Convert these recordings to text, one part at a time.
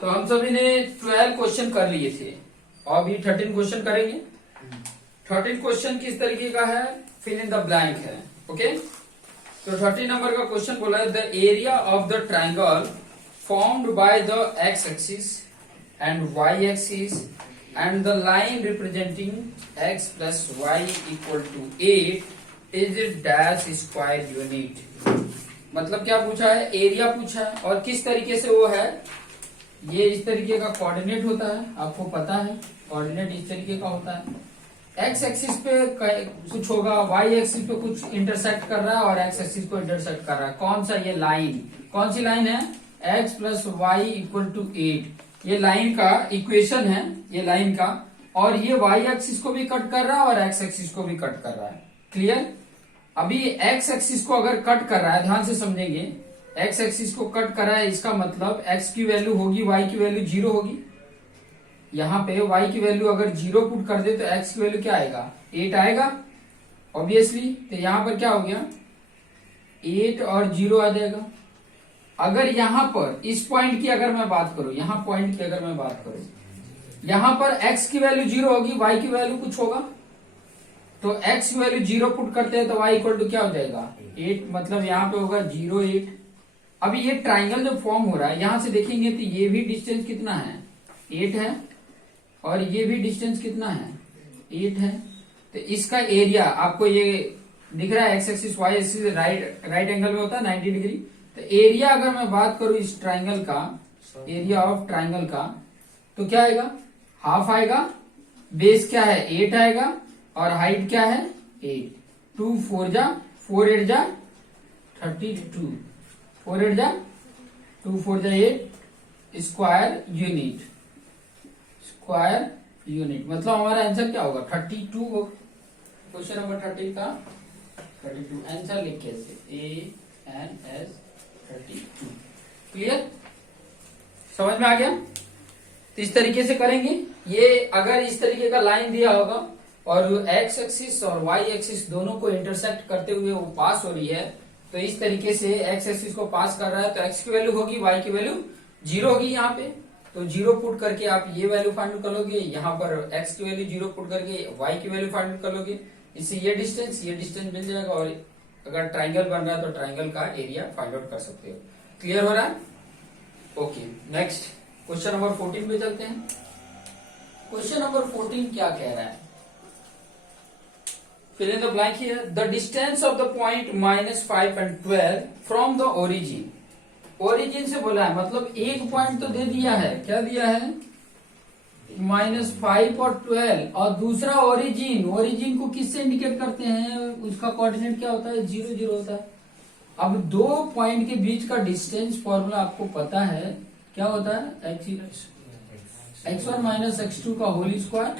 तो हम सभी ने 12 क्वेश्चन कर लिए थे और अभी 13 क्वेश्चन करेंगे। 13 क्वेश्चन किस तरीके का है, फिल इन द ब्लैंक है। ओके, तो 13 नंबर का क्वेश्चन बोला है the area of the triangle formed by the x axis and y axis and the line representing x plus y equal to 8 is dash square unit. मतलब क्या पूछा है, एरिया पूछा है और किस तरीके से वो है, ये इस तरीके का कोऑर्डिनेट होता है, आपको पता है कोऑर्डिनेट इस तरीके का होता है। एक्स एक्सिस पे कुछ होगा, वाई एक्सिस पे कुछ इंटरसेक्ट कर रहा है और एक्स एक्सिस को इंटरसेक्ट कर रहा है। कौन सा, ये लाइन, कौन सी लाइन है, x plus y equal to 8। ये लाइन का इक्वेशन है, ये लाइन का, और ये वाई एक्सिस को भी कट कर रहा है और एक्स एक्सिस को भी कट कर रहा है। क्लियर। अभी एक्स एक्सिस को अगर कट कर रहा है, ध्यान से समझेंगे, एक्स एक्सिस को कट कर रहा है, इसका मतलब एक्स की वैल्यू होगी, वाई की वैल्यू 0 होगी। यहाँ पे वाई की वैल्यू अगर 0 पुट कर दे तो एक्स की वैल्यू क्या आएगा, 8 आएगा ऑब्वियसली। तो यहाँ पर क्या हो गया, 8 और 0 आ जाएगा। अगर यहाँ पर इस पॉइंट की अगर मैं बात करूं, यहाँ पॉइंट की अगर मैं बात करूं, यहाँ पर एक्स की वैल्यू 0 होगी, वाई की वैल्यू कुछ होगा, तो x की वैल्यू 0 पुट करते हैं तो y इक्वल टू क्या हो जाएगा, 8। मतलब यहाँ पे होगा 0 8। अभी ये ट्राइंगल जो फॉर्म हो रहा है, यहां से देखेंगे तो ये भी डिस्टेंस कितना है, 8 है, और ये भी डिस्टेंस कितना है, 8 है। तो इसका एरिया आपको ये दिख रहा है, x axis y axis right angle में होता है 90 डिग्री। तो एरिया अगर मैं बात करूं इस ट्राइंगल का, एरिया ऑफ ट्राइंगल का, तो क्या आएगा, हाफ आएगा। बेस क्या है, 8 आएगा, और हाइट क्या है, 8। 2 4 जा 4 8 जा 32, 4 8 जा 2 4 जा 8 स्क्वायर यूनिट, स्क्वायर यूनिट। मतलब हमारा आंसर क्या होगा, 32 होगा। क्वेश्चन नंबर 13 का 32 आंसर लिख कैसे, ANS 32। क्लियर, समझ में आ गया। तो इस तरीके से करेंगे। ये अगर इस तरीके का लाइन दिया होगा और एक्स एक्सिस और वाई एक्सिस दोनों को इंटरसेक्ट करते हुए वो पास हो रही है, तो इस तरीके से एक्स एक्सिस को पास कर रहा है, तो एक्स की वैल्यू होगी, वाई की वैल्यू 0 होगी यहाँ पे। तो 0 पुट करके आप ये वैल्यू फाइंड आउट कर लोगे, यहाँ पर एक्स की वैल्यू 0 पुट करके वाई की वैल्यू फाइंड आउट कर लोगे। इससे ये डिस्टेंस मिल जाएगा, और अगर ट्राइंगल बन रहा है तो ट्राइंगल का एरिया फाइंड आउट कर सकते हो। क्लियर हो रहा है। ओके, नेक्स्ट क्वेश्चन नंबर 14 पे चलते हैं। क्वेश्चन नंबर 14 क्या कह रहा है, fill in the blank here. The distance of the point -5 and 12 from the origin. origin से बोला है, मतलब एक पॉइंट तो दे दिया है, क्या दिया है, -5 और 12, और दूसरा ओरिजिन। ओरिजिन को किससे इंडिकेट करते हैं, उसका कोऑर्डिनेट क्या होता है, 0 0 होता है। अब दो पॉइंट के बीच का डिस्टेंस फॉर्मूला आपको पता है, क्या होता है, x1 माइनस x2 का whole square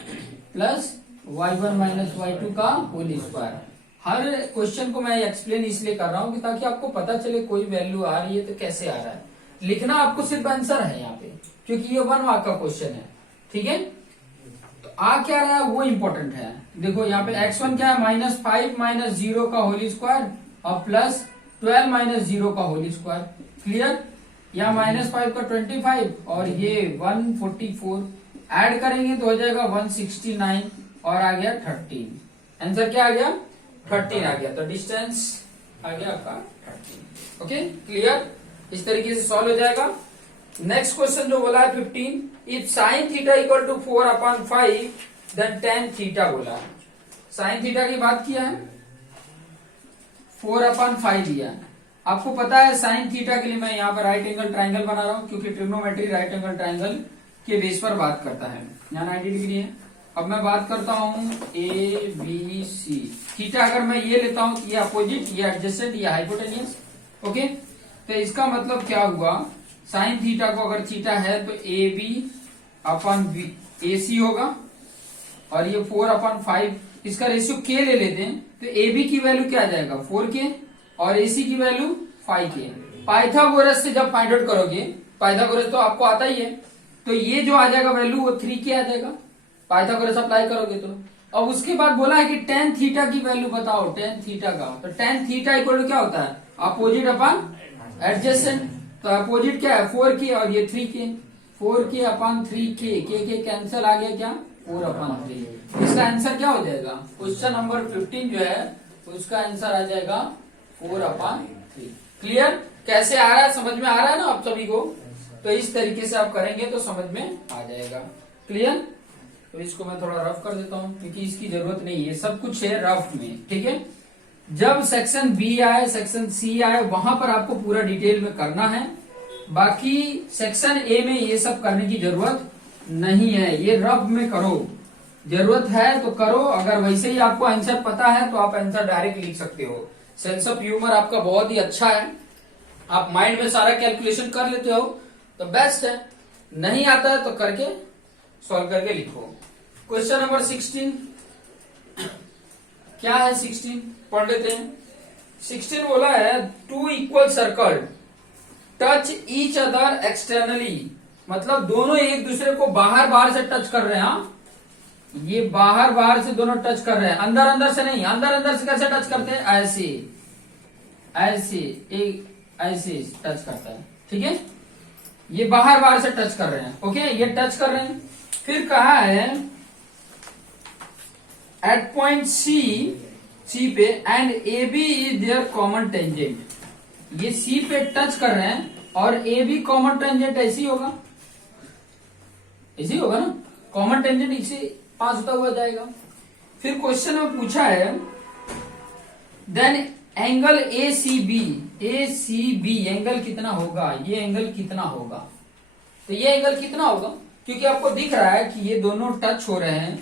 plus y1 minus y2 का होल स्क्वायर। हर क्वेश्चन को मैं एक्सप्लेन इसलिए कर रहा हूं कि ताकि आपको पता चले कोई वैल्यू आ रही है तो कैसे आ रहा है। लिखना आपको सिर्फ आंसर है यहाँ पे, क्योंकि ये 1 मार्क का क्वेश्चन है। ठीक है, तो आ क्या रहा है वो इंपॉर्टेंट है। देखो यहाँ पे x1 क्या है, -5 माइनस 0 का होल स्क्वायर और प्लस 12 माइनस 0 का होल स्क्वायर। क्लियर। यहाँ -5 का 25 और ये 144 ऐड करेंगे तो हो जाएगा 169 और आ गया 13। आंसर क्या आ गया, 13 आ गया। तो डिस्टेंस आ गया आपका 13। Okay, clear. इस तरीके से सॉल्व हो जाएगा। नेक्स्ट क्वेश्चन जो बोला है 15, if sine theta equal to 4/5 then tan theta बोला है। साइन थीटा की बात किया है, 4/5 दिया है। आपको पता है साइन थीटा के लिए मैं यहाँ पर राइट एंगल ट्राइंगल बना रहा हूं, क्योंकि ट्रिग्नोमेट्री राइट एंगल ट्राइंगल के बेस पर बात करता है। यहाँ 90 डिग्री है। अब मैं बात करता हूं ABC। थीटा अगर मैं ये लेता हूं, ये अपोजिट, ये एडजेसेंट, ये हाइपोटेनियस। ओके, तो इसका मतलब क्या हुआ, साइन थीटा को अगर थीटा है तो AB/AC होगा, और ये 4/5, इसका रेशियो k ले लेते हैं तो AB की वैल्यू क्या आ जाएगा, 4k, और AC की वैल्यू 5k। पाइथागोरस से जब फाइंड आउट करोगे, पाइथागोरस तो आपको आता ही है, तो ये जो आ जाएगा वैल्यू वो 3k आ जाएगा, पाइथागोरस अप्लाई करोगे तो। अब उसके बाद बोला है कि tan थीटा की वैल्यू बताओ, tan थीटा का। तो tan थीटा इक्वल टू क्या होता है, अपोजिट अपन एडजेसेंट। तो अपोजिट क्या है, 4k और ये 3k। 4k/3 के कैंसिल आ गया क्या 4/3। इसका आंसर क्या हो जाएगा क्वेश्चन नंबर 15 जो है उसका आंसर आ जाएगा 4/3। क्लियर? कैसे आ रहा है, समझ में आ रहा है ना आप सभी को? तो इस तरीके से आप करेंगे तो समझ में आ जाएगा। क्लियर? तो इसको मैं थोड़ा रफ कर देता हूं क्योंकि इसकी जरूरत नहीं है, सब कुछ है रफ में। ठीक है, जब सेक्शन बी आए सेक्शन सी आए वहां पर आपको पूरा डिटेल में करना है, बाकी सेक्शन ए में ये सब करने की जरूरत नहीं है, ये रफ में करो। जरूरत है तो करो, अगर वैसे ही आपको आंसर पता है तो आप आंसर डायरेक्ट लिख सकते हो। सेंस ऑफ ह्यूमर आपका बहुत ही अच्छा है, आप माइंड में सारा कैलकुलेशन कर लेते हो तो बेस्ट है। नहीं आता है तो करके सॉल्व करके लिखो। क्वेश्चन नंबर 16 क्या है? 16 पढ़ लेते हैं। 16 बोला है 2 equal circle touch each other externally, मतलब दोनों एक दूसरे को बाहर से टच कर रहे हैं। हाँ, ये बाहर से दोनों टच कर रहे हैं, अंदर से नहीं। अंदर से कैसे टच करते हैं? ऐसे ऐसे टच करता है। ठीक है, ये बाहर से टच कर रहे हैं। ओके, ये टच कर रहे हैं। फिर कहा है एट पॉइंट सी पे and A B is their common tangent. ये सी पे टच कर रहे हैं और ए बी कॉमन टेंजेंट ऐसी होगा ना, कॉमन टेंजेंट इसे पास होता हुआ जाएगा। फिर क्वेश्चन में पूछा है then angle A C B angle कितना होगा? ये एंगल कितना होगा? तो ये एंगल कितना होगा, क्योंकि आपको दिख रहा है कि ये दोनों टच हो रहे हैं,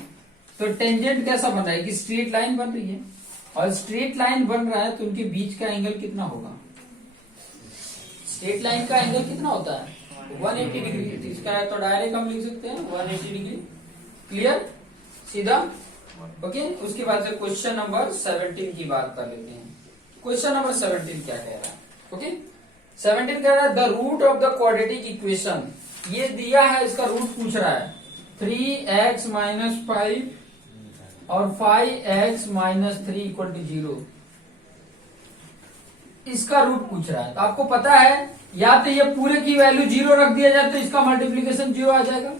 तो टेंजेंट कैसा बन रहा है कि स्ट्रेट लाइन बन रही है, और स्ट्रेट लाइन बन रहा है तो उनके बीच का एंगल कितना होगा? स्ट्रेट लाइन का एंगल कितना होता है? 180 डिग्री। इसका तो डायरेक्ट हम लिख सकते हैं 180 डिग्री। क्लियर? सीधा। ओके, उसके बाद से क्वेश्चन नंबर 17 की बात कर लेते हैं। क्वेश्चन नंबर 17 क्या कह रहा है? ओके, 17 कह रहा है the root of the quadratic equation. ये दिया है, इसका रूट पूछ रहा है 3x - 5 और 5x - 3 = 0। इसका रूट पूछ रहा है, तो आपको पता है या तो ये पूरे की वैल्यू 0 रख दिया जाए तो इसका मल्टीप्लीकेशन 0 आ जाएगा,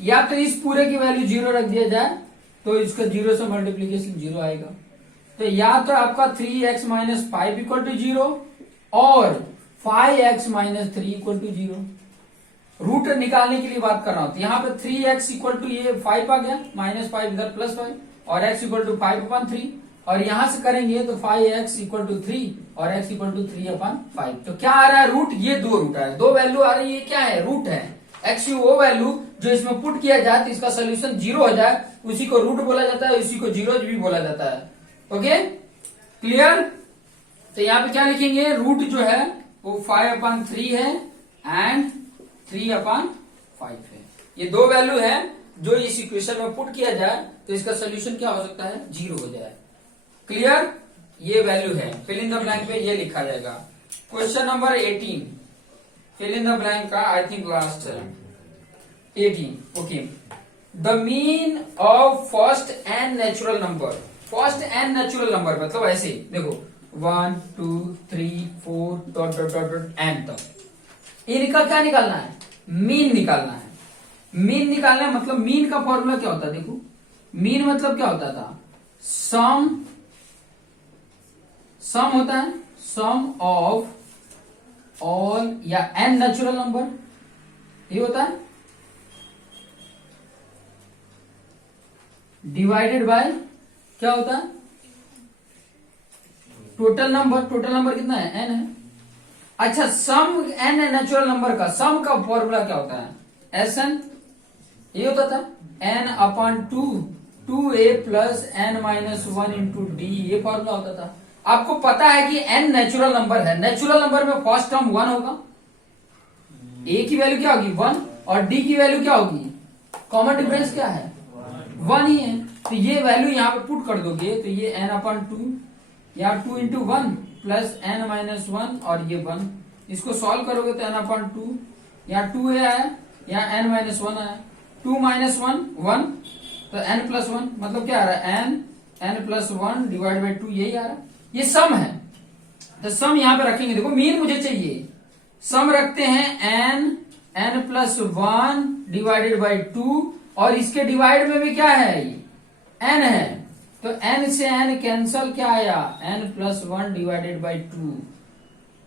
या तो इस पूरे की वैल्यू 0 रख दिया जाए तो इसका 0 से मल्टीप्लीकेशन 0 आएगा। तो या तो आपका 3x - 5 = 0 और 5x - 3 = 0। रूट निकालने के लिए बात कर रहा हूं, तो यहाँ पे 3x = ये 5 आ गया, -5 इधर +5 और x = 5/3, और यहां से करेंगे तो 5x = 3 और x = 3/5। तो क्या आ रहा है? रूट। ये दो रूट आ रहा है, दो वैल्यू आ रही है। क्या है? रूट है। x की वो वैल्यू जो इसमें पुट किया जाए तो इसका सोल्यूशन 0 हो जाए, उसी को रूट बोला जाता है, उसी को जीरो भी बोला जाता है। Okay, clear? तो यहाँ पे क्या लिखेंगे? रूट जो है वो 5/3 है एंड 3/5 है। ये दो वैल्यू है जो इस इक्वेशन में पुट किया जाए तो इसका सोल्यूशन क्या हो सकता है? 0 हो जाए। क्लियर? ये वैल्यू है, फिल इन द ब्लैंक पे ये लिखा जाएगा। Question number 18 fill in the blank का आई थिंक लास्ट है 18। Okay, the mean of first n natural number. First n natural number मतलब ऐसे देखो 1 2 3 4 एन तक। इनका क्या निकालना है? मीन निकालना है। मीन निकालना है मतलब मीन का फॉर्मूला क्या होता है? देखो, मीन मतलब क्या होता था? सम होता है, सम ऑफ ऑल या एन नेचुरल नंबर, ये होता है, डिवाइडेड बाय क्या होता है? Total number. टोटल नंबर कितना है? एन है। अच्छा, सम एन नेचुरल नंबर का सम का फॉर्मूला क्या होता है? S N. ये होता था n/2 2a + n - 1 × d, ये फॉर्मूला होता था। आपको पता है कि n नेचुरल नंबर है, नेचुरल नंबर में फर्स्ट टर्म 1 होगा, a की वैल्यू क्या होगी? 1, और d की वैल्यू क्या होगी? कॉमन डिफरेंस क्या है? 1 ही है। तो ये वैल्यू यहाँ पे पुट कर दोगे तो ये n/2 या 2 × 1 + n - 1 और ये 1, इसको सॉल्व करोगे तो n/2 या 2a आया या n - 1 आया, 2 - 1 1 तो n + 1 मतलब क्या आ रहा है? n + 1 / 2, यही आ रहा है। ये सम है, तो सम यहां पे रखेंगे। देखो मीन मुझे चाहिए, सम रखते हैं n n plus 1 divided by 2, और इसके डिवाइड में भी क्या है, ये n है, तो n से n कैंसल, क्या आया, n plus 1 divided by 2।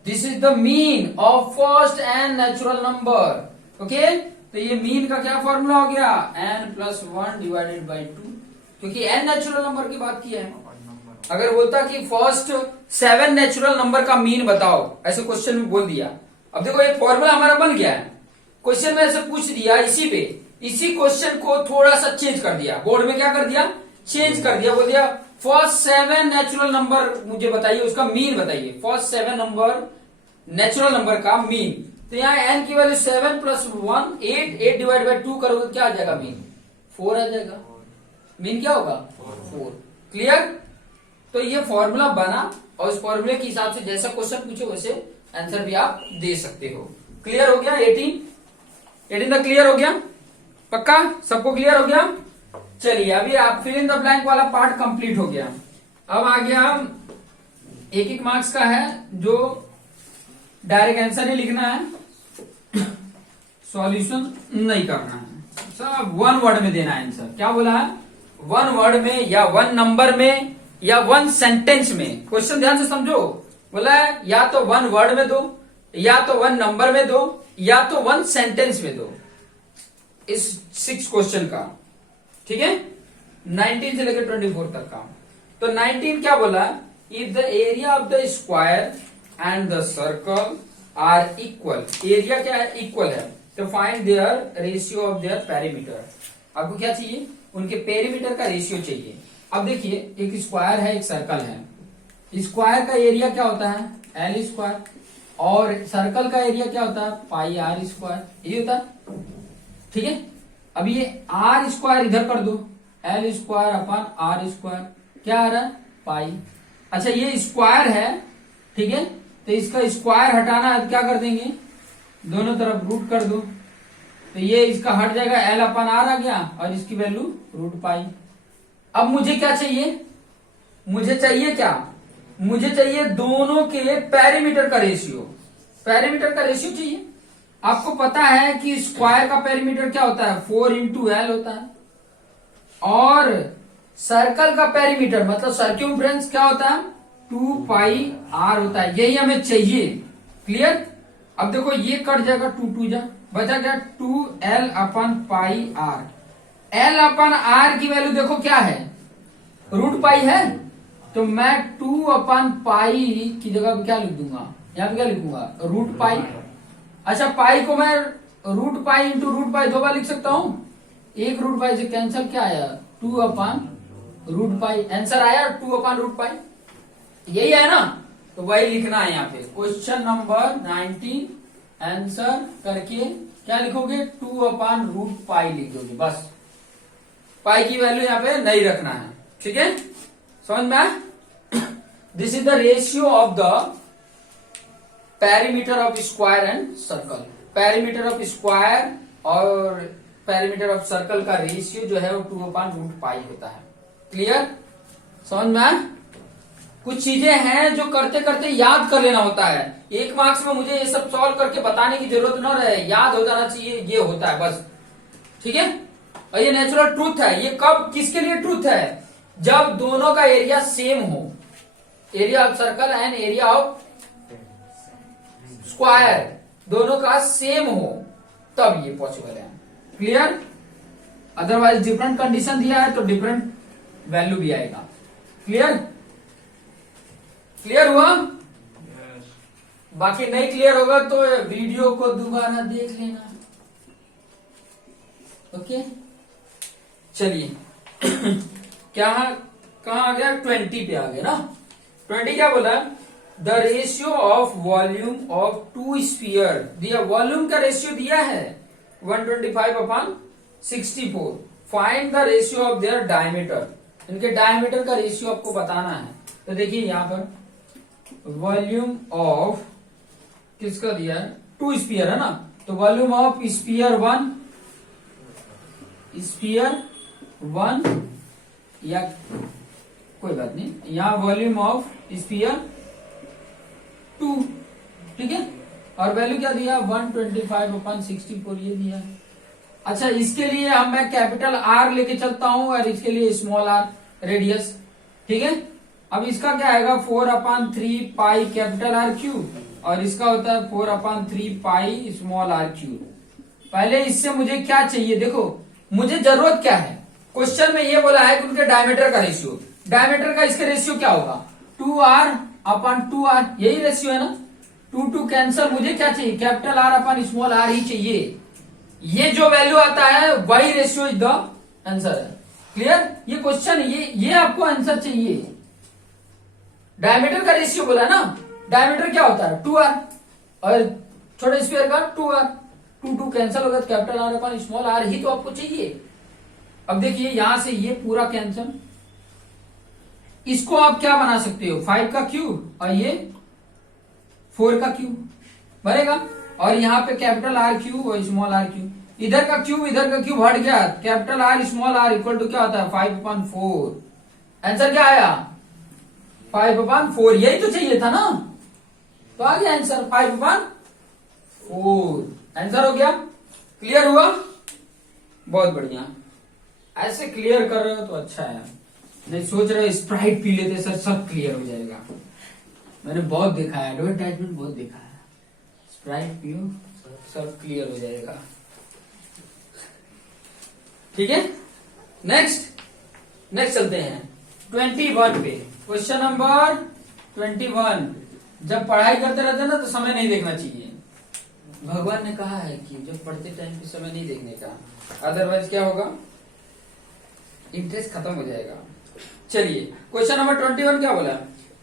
This is the mean of first n natural number. Okay, तो ये मीन का क्या फॉर्मूला हो गया, n प्लस 1 डिवाइडेड बाई 2, क्योंकि n नेचुरल नंबर की बात की है। अगर बोलता कि फर्स्ट 7 नेचुरल नंबर का मीन बताओ, ऐसे क्वेश्चन में बोल दिया, अब देखो ये फॉर्मूला हमारा बन गया है, क्वेश्चन में ऐसे पूछ दिया, इसी क्वेश्चन को थोड़ा सा चेंज कर दिया, बोर्ड में क्या कर दिया, चेंज कर दिया, बोल दिया फर्स्ट 7 नेचुरल नंबर मुझे बताइए, उसका मीन बताइए, फर्स्ट 7 नंबर नेचुरल नंबर का मीन। तो यहाँ n की वैल्यू 7 प्लस 1 8 डिवाइड बाई 2 करोगे, क्या आ जाएगा, मीन 4 आ जाएगा। मीन क्या होगा, 4। क्लियर। तो ये फॉर्मूला बना, और इस फॉर्मूले के हिसाब से जैसा क्वेश्चन पूछे वैसे आंसर भी आप दे सकते हो। क्लियर हो गया, 18 तक क्लियर हो गया, पक्का सबको क्लियर हो गया। चलिए अभी आप फिल इन द ब्लैंक वाला पार्ट कंप्लीट हो गया। अब आ गया एक एक मार्क्स का है, जो डायरेक्ट आंसर ही लिखना है, सॉल्यूशन नहीं करना है, सब 1 वर्ड में देना है आंसर। क्या बोला है, 1 वर्ड में या 1 नंबर में या 1 सेंटेंस में। क्वेश्चन ध्यान से समझो, बोला है या तो 1 वर्ड में दो, या तो 1 नंबर में दो, या तो 1 सेंटेंस में दो, इस 6 क्वेश्चन का। ठीक है, 19 से लेकर 24 तक का। तो 19 क्या बोला, if the area of the square and the circle are equal, area क्या है, इक्वल है, तो find their ratio of their perimeter. आपको क्या चाहिए, उनके पेरीमीटर का रेशियो चाहिए। अब देखिए, एक स्क्वायर है, एक सर्कल है, स्क्वायर का एरिया क्या होता है, एल स्क्वायर, और सर्कल का एरिया क्या होता है, पाई आर स्क्वायर, ये होता है। ठीक है, अब ये आर स्क्वायर इधर कर दो, L square upon R square, क्या आ रहा है, पाई। अच्छा ये स्क्वायर है, ठीक है, तो इसका स्क्वायर हटाना है, क्या कर देंगे, दोनों तरफ रूट कर दो, तो ये इसका हट जाएगा, एल अपन आर आ गया, और इसकी वैल्यू रूट पाई। अब मुझे क्या चाहिए, मुझे चाहिए क्या, मुझे चाहिए दोनों के पेरीमीटर का रेशियो, पेरीमीटर का रेशियो चाहिए। आपको पता है कि स्क्वायर का पेरीमीटर क्या होता है, 4 इंटू एल होता है, और सर्कल का पेरीमीटर मतलब सर्क्यूम्फ्रेंस क्या होता है, 2 पाई आर होता है, यही हमें चाहिए। क्लियर। अब देखो ये कट जाएगा, 2 2 जा, बचा क्या, 2l upon pi R. l upon R की वैल्यू देखो क्या है, रूट पाई है, तो मैं 2 अपन पाई की जगह क्या लिख दूंगा, यहाँ पे क्या लिखूंगा, रूट पाई। अच्छा पाई को मैं root pi into root pi 2 बार लिख सकता हूं, एक रूट पाई से कैंसिल, क्या आया, 2 अपन रूट पाई, आंसर आया 2 अपन रूट पाई, यही है ना, तो वही लिखना है यहाँ पे। क्वेश्चन नंबर 19 आंसर करके क्या लिखोगे, 2 अपन रूट पाई लिख दोगे, बस पाई की वैल्यू यहाँ पे नहीं रखना है। ठीक है, समझ में। This is the ratio of the perimeter of square and circle. Perimeter of square और पेरीमीटर ऑफ सर्कल का रेशियो जो है वो 2 अपन रूट पाई होता है। क्लियर, समझ में। कुछ चीजें हैं जो करते करते याद कर लेना होता है, 1 मार्क्स में मुझे ये सब सॉल्व करके बताने की जरूरत न रहे, याद हो जाना चाहिए, ये होता है बस। ठीक है, और ये नेचुरल ट्रूथ है। ये कब किसके लिए ट्रूथ है, जब दोनों का एरिया सेम हो, area of circle and area of square दोनों का सेम हो, तब ये पॉसिबल है। क्लियर, अदरवाइज डिफरेंट कंडीशन दिया है तो डिफरेंट वैल्यू भी आएगा। क्लियर, क्लियर हुआ। बाकी नहीं क्लियर होगा तो वीडियो को दोबारा देख लेना। ओके, चलिए क्या कहां आ गया, 20 पे आ गया ना। 20 क्या बोला, the ratio of volume of 2 sphere दिया, वॉल्यूम का रेशियो दिया है 125/64। Find the ratio of there diameter, इनके डायमीटर का रेशियो आपको बताना है। तो देखिए यहां पर वॉल्यूम ऑफ किसका दिया है, 2 स्फीयर है ना, तो वॉल्यूम ऑफ स्फीयर 1, स्फीयर 1 या कोई बात नहीं, यहां वॉल्यूम ऑफ स्फीयर 2। ठीक है, और वैल्यू क्या दिया 125/64 ये दिया। अच्छा इसके लिए हम मैं कैपिटल आर लेके चलता हूं और इसके लिए स्मॉल आर रेडियस, ठीक है। अब इसका क्या आएगा 4/3 पाई कैपिटल आर क्यूब और इसका होता है 4/3 पाई स्मॉल आर क्यूब। पहले इससे मुझे क्या चाहिए, देखो मुझे जरूरत क्या है, क्वेश्चन में ये बोला है कि उनके डायमीटर का रेशियो, डायमीटर का इसका रेशियो क्या होगा 2r/2r, यही रेशियो है ना। 2 कैंसल, मुझे क्या चाहिए कैपिटल R/स्मॉल आर ही चाहिए। ये जो वैल्यू आता है वही रेशियो इज द आंसर है। क्लियर, ये क्वेश्चन ये आपको आंसर चाहिए। डायमीटर का रेशियो बोला ना, डायमीटर क्या होता है 2r और छोटे स्फीयर का 2r, 2 कैंसिल होगा तो कैपिटल R/स्मॉल आर ही तो आपको चाहिए। अब देखिए यहां से ये पूरा कैंसिल, इसको आप क्या बना सकते हो 5 का क्यूब और ये 4 का क्यूब बनेगा और यहाँ पे कैपिटल आर क्यूब और स्मॉल आर क्यूब, इधर का क्यूब हट गया, capital R small R equal to क्या होता है 5/4। आंसर क्या आया 5/4, यही तो चाहिए था ना, तो आ गया आंसर 5/4, आंसर हो गया। क्लियर हुआ, बहुत बढ़िया। ऐसे क्लियर कर रहे हो तो अच्छा है, नहीं सोच रहे हो स्प्राइट पी लेते सर सब क्लियर हो जाएगा। मैंने बहुत देखा है, एडवर्टाइजमेंट बहुत देखा है, स्प्राइट पियो सब क्लियर हो जाएगा। ठीक है, नेक्स्ट चलते हैं 21 पे। Question number 21। जब पढ़ाई करते रहते हैं ना तो समय नहीं देखना चाहिए, भगवान ने कहा है कि जब पढ़ते टाइम पे समय नहीं देखने का, अदरवाइज क्या होगा इंटरेस्ट खत्म हो जाएगा। चलिए क्वेश्चन नंबर 21 क्या बोला,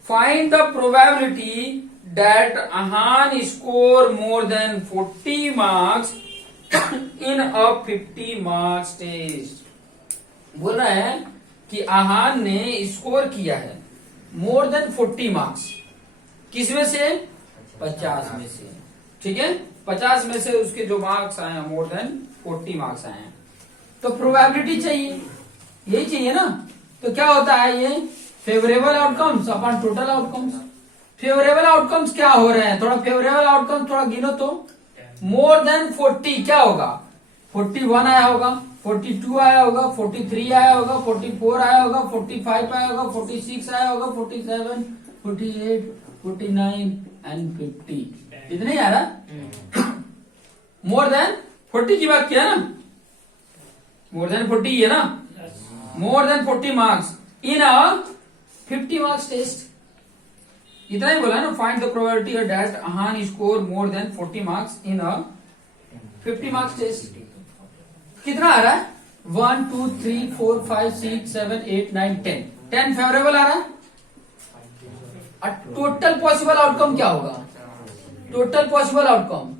find the probability that Aahan score more than 40 marks in a 50 marks test. बोल रहा है कि आहान ने स्कोर किया है मोर देन 40 मार्क्स, किसमें से 50 में से, ठीक है 50 में से उसके जो मार्क्स आए हैं मोर देन 40 मार्क्स आए हैं, तो प्रोबेबिलिटी चाहिए, यही चाहिए ना। तो क्या होता है ये favourable outcomes upon total outcomes. Favourable outcomes क्या हो रहे हैं, थोड़ा फेवरेबल आउटकम थोड़ा गिनो तो, मोर देन 40 क्या होगा 41 आया होगा, 42 आया होगा, 43 आया होगा, 44 आया होगा, 45 आया होगा, 46 आया होगा, 47, 48, 49 एंड 50। इतने ही आ रहा। मोर देन 40 की बात किया ना, मोर देन 40 है ना, more than 40 marks in a 50 marks test, इतना ही बोला ना। Find the probability that Aahan score more than 40 marks in a 50 marks test. कितना आ रहा है 1 2 3 4 5 6 7 8 9 10, 10 फेवरेबल आ रहा है। टोटल पॉसिबल आउटकम क्या होगा, टोटल पॉसिबल आउटकम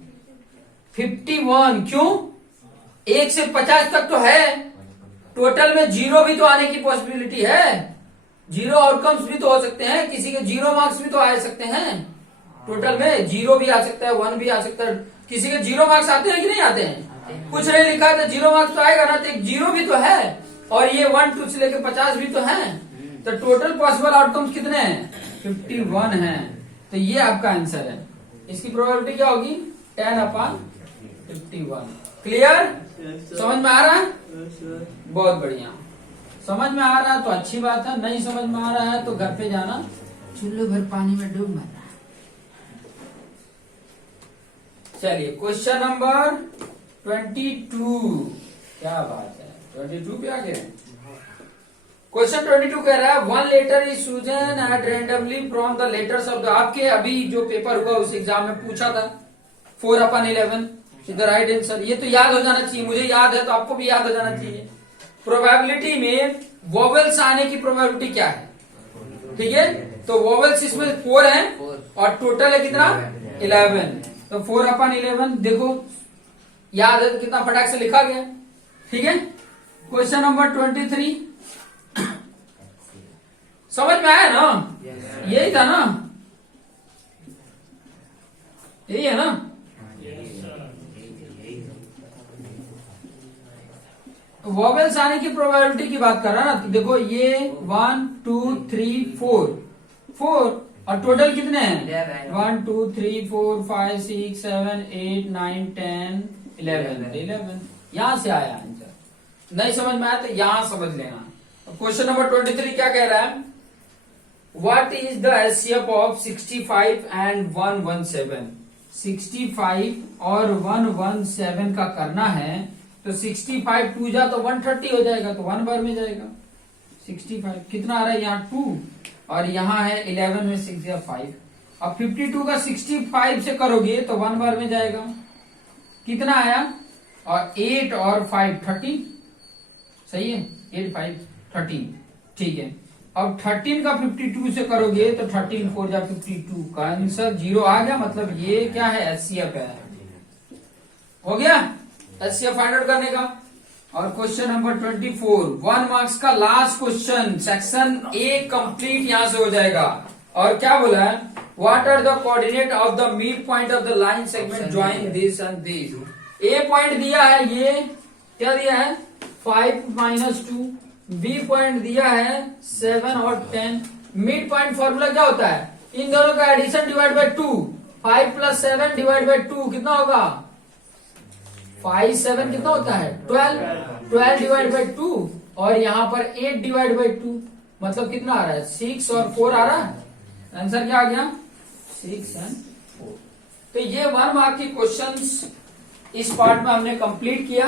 51, क्यों 1 से 50 तक तो है, टोटल में 0 भी तो आने की पॉसिबिलिटी है, 0 आउटकम्स भी तो हो सकते हैं, किसी के 0 मार्क्स भी तो आ सकते हैं, टोटल में 0 भी आ सकता है 1 भी आ सकता है, किसी के 0 मार्क्स आते हैं कि नहीं आते हैं, कुछ नहीं लिखा है तो 0 मार्क्स तो आएगा ना, तो एक 0 भी तो है और ये 1 2 से लेकर 50 भी तो है, तो टोटल पॉसिबल आउटकम्स कितने हैं 51 है, तो ये आपका आंसर है। इसकी प्रोबेबिलिटी क्या होगी 10/51। क्लियर, समझ में आ रहा है, बहुत बढ़िया। समझ में आ रहा है तो अच्छी बात है, नहीं समझ में आ रहा है तो घर पे जाना चुल्लू भर पानी में डूब मरना। चलिए क्वेश्चन नंबर 22, क्या बात है 22 पे आ गए। क्वेश्चन 22 कह रहा है one letter is chosen at randomly from the letters of the, आपके अभी जो पेपर हुआ उस एग्जाम में पूछा था 4/11 द राइट आंसर, ये तो याद हो जाना चाहिए, मुझे याद है तो आपको भी याद हो जाना चाहिए। प्रोबेबिलिटी में वोवेल्स आने की प्रोबेबिलिटी क्या है, ठीक है, तो वोवेल्स इसमें 4 है और टोटल है कितना 11, तो 4/11 देखो याद है तो कितना फटाक से लिखा गया, ठीक है। क्वेश्चन नंबर 23 समझ में आया ना, यही था ना, यही है ना। वोवेल्स आने की प्रोबेबिलिटी की बात कर रहा है ना, तो देखो ये 1 2 3 4 और टोटल कितने हैं? 11। 1 2 3 4 5 6 7 8 9 10 11। यहां से आया आंसर। नहीं समझ में आया तो यहां समझ लेना। क्वेश्चन नंबर 23 क्या कह रहा है? What is the HCF of 65 and 117? 65 और 117 का करना है तो 65 2 जा तो 130 हो जाएगा, तो 1 बार में जाएगा। 65 कितना आ रहा है यहाँ 2 और यहाँ है 11 में 6 या 5। अब 52 का 65 से करोगे तो 1 बार में जाएगा। कितना आया? और 8 और 5 30, सही है। 8 5 13, ठीक है। अब 13 का 52 से करोगे तो 13 4 जा 52 का आंसर 0 आ गया। मतलब ये क्या है? एचसीएफ है। हो गया एचसीएफ फाइंड आउट करने का। और क्वेश्चन नंबर 24 1 मार्क्स का last question, section A complete यहां से हो जाएगा। और क्या बोला है? What are the coordinate of the mid point of the line segment join this and this. A point दिया है, ये क्या दिया है? 5 - 2। बी पॉइंट दिया है 7 और 10। मिड पॉइंट फॉर्मूला क्या होता है? इन दोनों का addition divide by 2। 5 + 7 divide by 2 कितना होगा? 5 7 कितना होता है? 12 डिवाइड बाय 2 और यहाँ पर 8 डिवाइड बाय 2 मतलब कितना आ रहा है? 6 और 4 आ रहा है। आंसर क्या आ गया? 6 और 4। तो ये 1 मार्क के क्वेश्चंस इस पार्ट में हमने कंप्लीट किया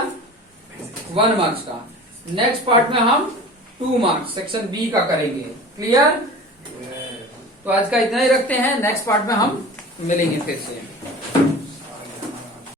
1 मार्क्स का। नेक्स्ट पार्ट में हम 2 मार्क्स सेक्शन बी का करेंगे। क्लियर? तो आज का इतना ही रखते हैं, नेक्स्ट पार्ट में हम मिलेंगे फिर से।